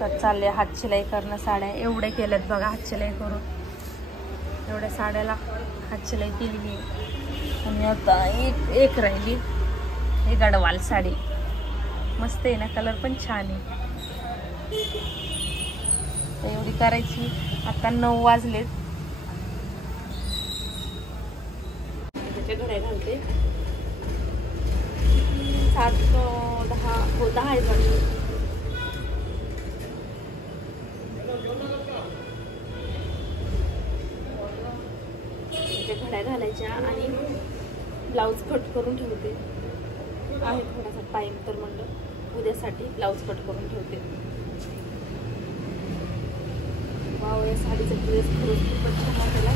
तर चालले हात शिलाई करणं साड्या. एवढे केल्यात बघा हात शिलाई करून. एवढ्या साड्याला हात शिलाई केलेली आहे. आणि आता एक राहिली. हे गडवाल साडी मस्त आहे ना, कलर पण छान आहे. तर एवढी करायची. आता 9 वाजलेत. त्याच्या घड्या घालते. 7, 10 हो 10 आहेत वाटतं. घड्या घालायच्या आणि ब्लाऊज कट करून ठेवते. आहे थोडासा टाइम तर म्हणलं उद्यासाठी ब्लाऊज कट करून ठेवते. वाव, या साडीचा ड्रेस खरंच खूपच छान वाटला.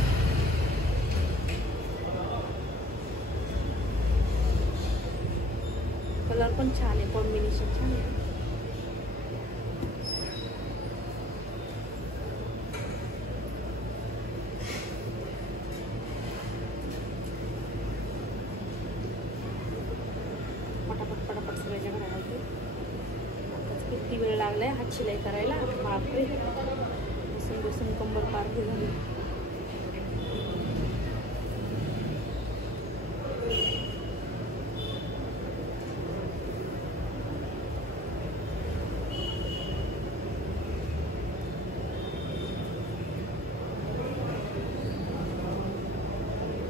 कलर पण छान आहे, कॉम्बिनेशन छान आहे. पटापट सगळ्याच्या घड्या घालते. किती वेळ लागलाय हात शिलाई करायला. बापरे, बसून बसून कंबर पार झाली.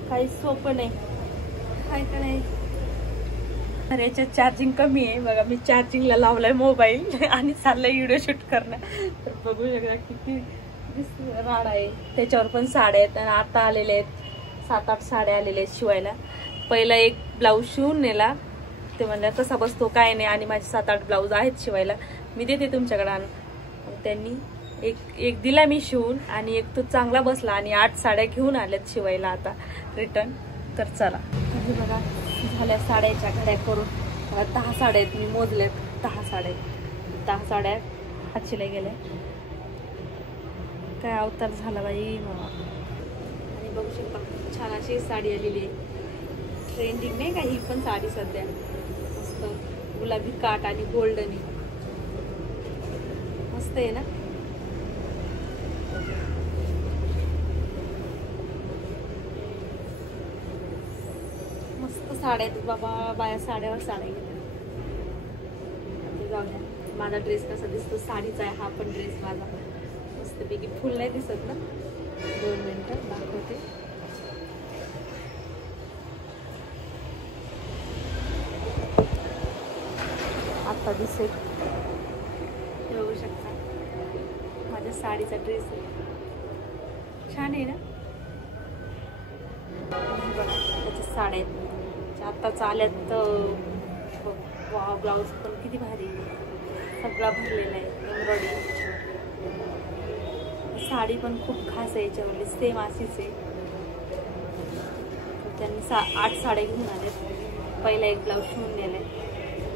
काही सोपं नाही. काय करायचं. याच्यात चार्जिंग कमी आहे बघा. मी चार्जिंगला लावलाय मोबाईल आणि चाललाय व्हिडिओ शूट करणं. तर बघू शकता किती राड आहे. त्याच्यावर पण साड्या आहेत. आणि आता आलेले आहेत 7-8 साड्या आलेल्या आहेत शिवायला. पहिला एक ब्लाऊज शिवून नेला. ते म्हणलं कसा बसतो काय नाही. आणि माझे 7-8 ब्लाऊज आहेत शिवायला, मी देते तुमच्याकडे आणून. त्यांनी एक दिला मी शिवून आणि एक तो चांगला बसला. आणि 8 साड्या घेऊन आल्यात शिवायला आता रिटर्न. तर चला बघा, झाल्या साड्याच्या घड्या करून. 10 साड्या आहेत, मी मोजल्यात 10 साड्या आहेत. 10 साड्या हात शिलाई गेल्या. काय अवतार झाला बाई मामा. आणि बघू शकता छान अशी साडी आलेली आहे. ट्रेंडिंग नाही का ही पण साडी सध्या. मस्त गुलाबी काट आणि गोल्डन मस्त आहे ना. मस्त साड्या आहेत बाबा. बाया साड्यावर साड्या घेतात. जाऊ द्या, माझा ड्रेस कसा दिसतो. साडीचा आहे हा पण ड्रेस माझा. मस्तपैकी फुल नाही दिसत ना. 2 मिनिटं दाखवते. आता दिसेल. बघू शकता माझ्या साडीचा ड्रेस आहे. छान आहे ना. बघा त्याच्या साड्या आहेत आत्ताच आल्यात. वा, ब्लाऊज पण किती भारी. सगळा भरलेला आहे एम्ब्रॉयडरी. साडी पण खूप खास आहे याच्यावरली. सेम अशीच आहे. त्यांनी 8 साड्या घेऊन आल्यात. पहिला एक ब्लाऊज शिवून नेलाय.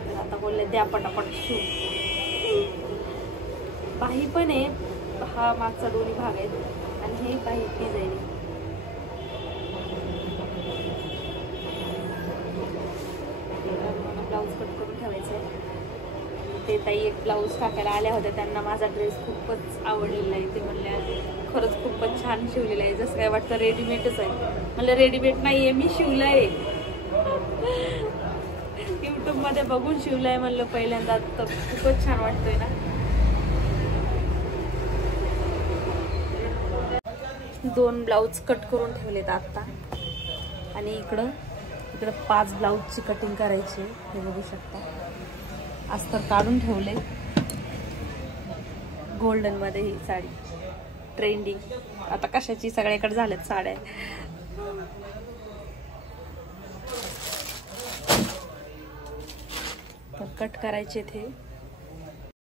तर आता बोलले द्या पटापट शिवून. बाही पण आहे. हा मागचा दोन्ही भाग आहेत. आणि हे बाही डिझाईन आहे. ब्लाऊज कट करून ठेवायचं. ते ताई एक ब्लाऊज टाकायला आल्या होत्या. त्यांना माझा ड्रेस खूपच आवडलेला आहे. ते म्हणल्या खरंच खूपच छान शिवलेला आहे. जसं काय वाटतं रेडीमेडच आहे. म्हणलं रेडीमेड नाही आहे, मी शिवलंय. यूट्यूबमध्ये बघून शिवलंय म्हणलं पहिल्यांदा. तर खूपच छान वाटतोय ना. दोन ब्लाऊज कट करून ठेवलेत आता. आणि इकडं 5 ब्लाऊजची कटिंग करायची. हे बघू शकता. अस्तर काढून ठेवले. गोल्डन मध्ये ही साडी ट्रेंडिंग. आता कशाची सगळ्याकडे झाल्यात साड्या. तर कट करायचे ते.